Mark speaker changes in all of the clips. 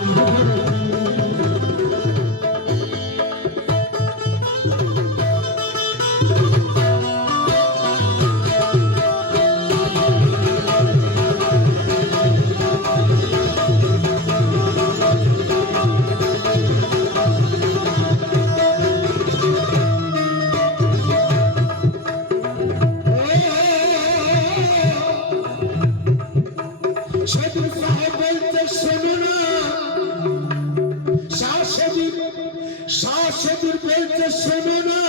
Speaker 1: Thank you. সেদিন শাহ সেদিন বলতে শোনো না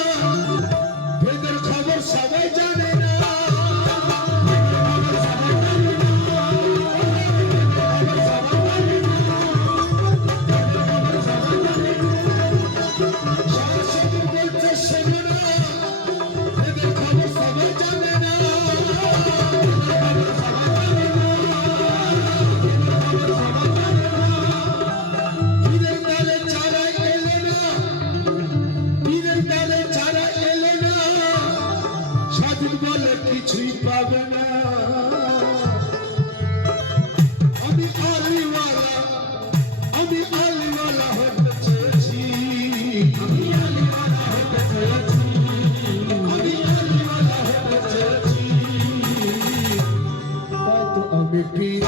Speaker 1: পাবে না। আমি আলিওয়ালা আমি আলিওয়ালা হতে চেয়েছি। আমি আলিওয়ালা হতে চেয়েছি। আমি আলিওয়ালা হতে চেয়েছি। তাই তো আমি পীর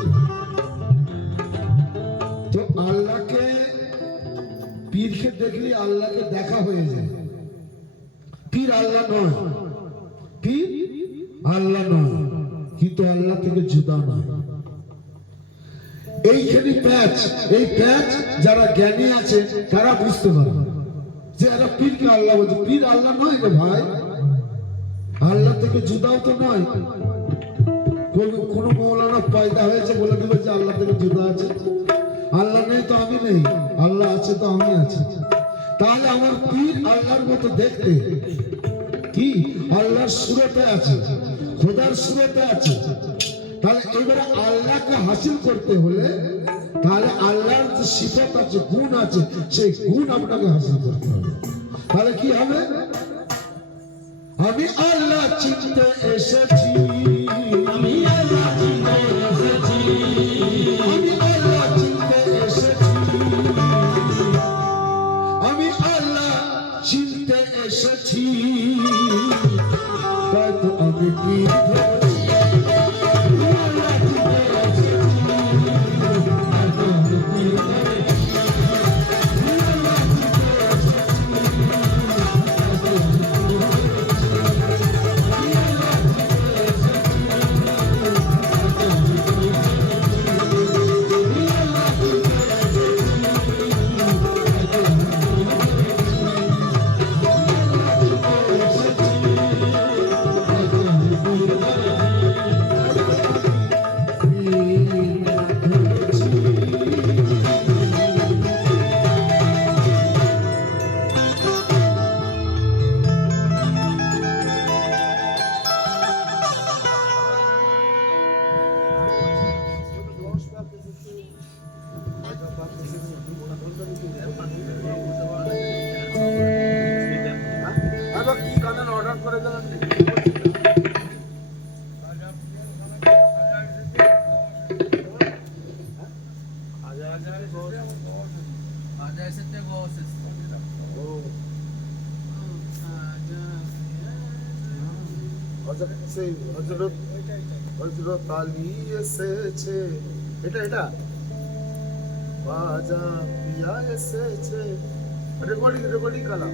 Speaker 1: দেখেছে তো আল্লাহকে পীরকে দেখলে আল্লাহকে দেখা হয়ে যায়। পীর আল্লাহ নয়। পীর আল্লাহ নয়, কিন্তু আল্লাহ থেকে জুদা নয়। এইখানে প্যাচ, এই প্যাচ যারা জ্ঞানী আছে, তারা বুঝতে পারবে যে এরা পীরকে আল্লাহ বলছে। পীর আল্লাহ নয় গো ভাই। আল্লাহ থেকে জুদাও তো নয় কোন কোন মৌলানা পয়দা হয়েছে বলে দিবে যে আল্লাহ থেকে জুদা আছে? আল্লাহ নেই তো আমি নেই, আল্লাহ আছে তো আমি আছি। তাহলে আমার পীর আল্লাহর মতো দেখতে কি? আল্লাহর সুরতে আছে, খোদার সুরতে আছে। তাহলে এবারে আল্লাহকে হাসিল করতে হলে তাহলে আল্লাহর যে সিফত আছে, গুণ আছে, সেই গুণ আপনাকে হাসিল করতে হবে। তাহলে কি হবে? আমি আল্লাহ চিনতে এসেছি।
Speaker 2: করে গেলেন হজরত সেই হজরত হজরত আলী এসেছে। এটা এটা? বাজা পিয়া এসেছে। রেকর্ডিং রেকর্ডিং কালাম।